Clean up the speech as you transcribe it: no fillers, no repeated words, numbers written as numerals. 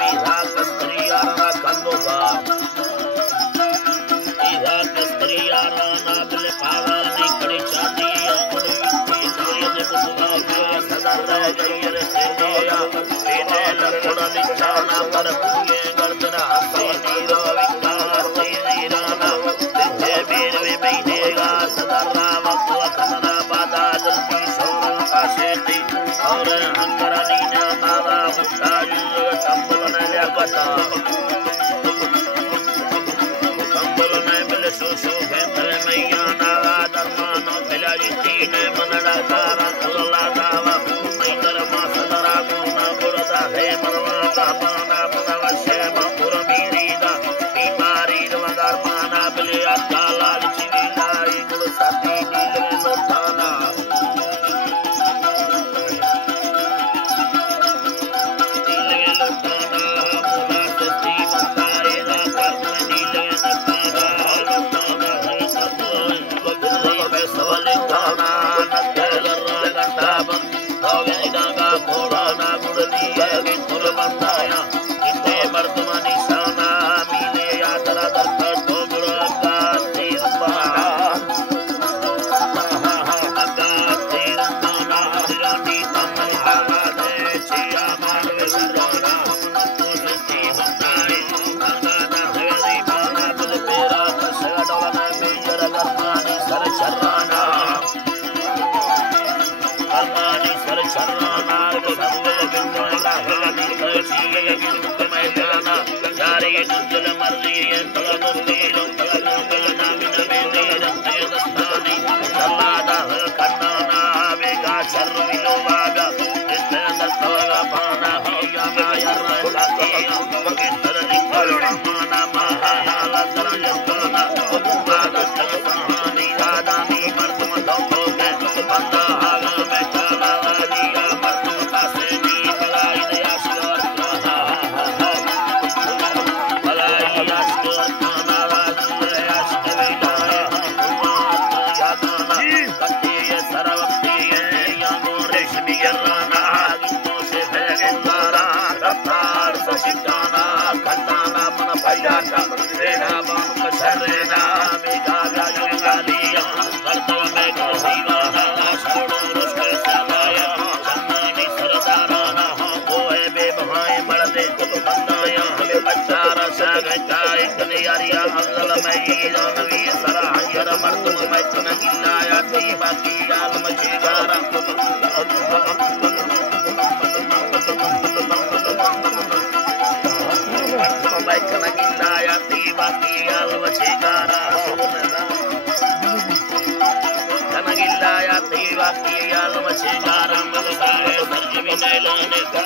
मीरा कस्तरी यारा कंदोगा मीरा कस्तरी यारा ना बिल पावा नी कड़ी चांदी अंगड़ी मुझे सदा रह गई रे सेया तेने लखड़ा निचाना पर कुए गर्दन हंसी नीरो विकास नीराना तुझे बीर में बैठेगा सदा रावत वखना बादा जल्दी शोर पाशेती और हंगरा नीना मावा मुताज संबल ने लगता संबल ने मिल सो भेंद्र मैया नागा दरमानो खिलाड़ी तीन मनड़ा तारा अल्लाह दावा मैंदर मा सदरा गुना बुरदा है मरवा का पाना बुदा शेमा पुर मीरीदा बीमारी दवदार पाना बिले अकाला चिनी नारी गुल साथी नीले लोटाना नीले लोटाना बुदा सती मंतारे दा कर्म नीले नकारा लोटाना है सब बगले में सवाल गाना नकल रंगताब गोविंदा का घोड़ा ना गुड़ली है विपुर बंदाया इन्ने मर्दमानी साना मीने यात्रा दर तो गुड़ा का तीर बहाना का तीर बहाना रानी तमल हावा दे चिया मारवे सराना तुझे बताए भगवाना हरी बाना दिल तेरा सड़वना मेजर गरमानी सर चराना गरमानी सर चराना संबल बिंदुला हनी कशिये गिंद मैदाना यारे दुजल मर्जी तला दुस्तीलो तला गलना मिन मेले रंते दस्तानी सल्लादा कन्नाना वेगा शर्मिलो वागा इतना तोगा पाना होया माया रखिया कितर निकल माना महाला तरजना बागा कहानी रादानी मर्दम दो के बंदा हाल में चला दिया मर्दम का से निकला इदया शोर Kanagilla ya tiwa ki ya lama chigara mala sahe sarji vinay lane ka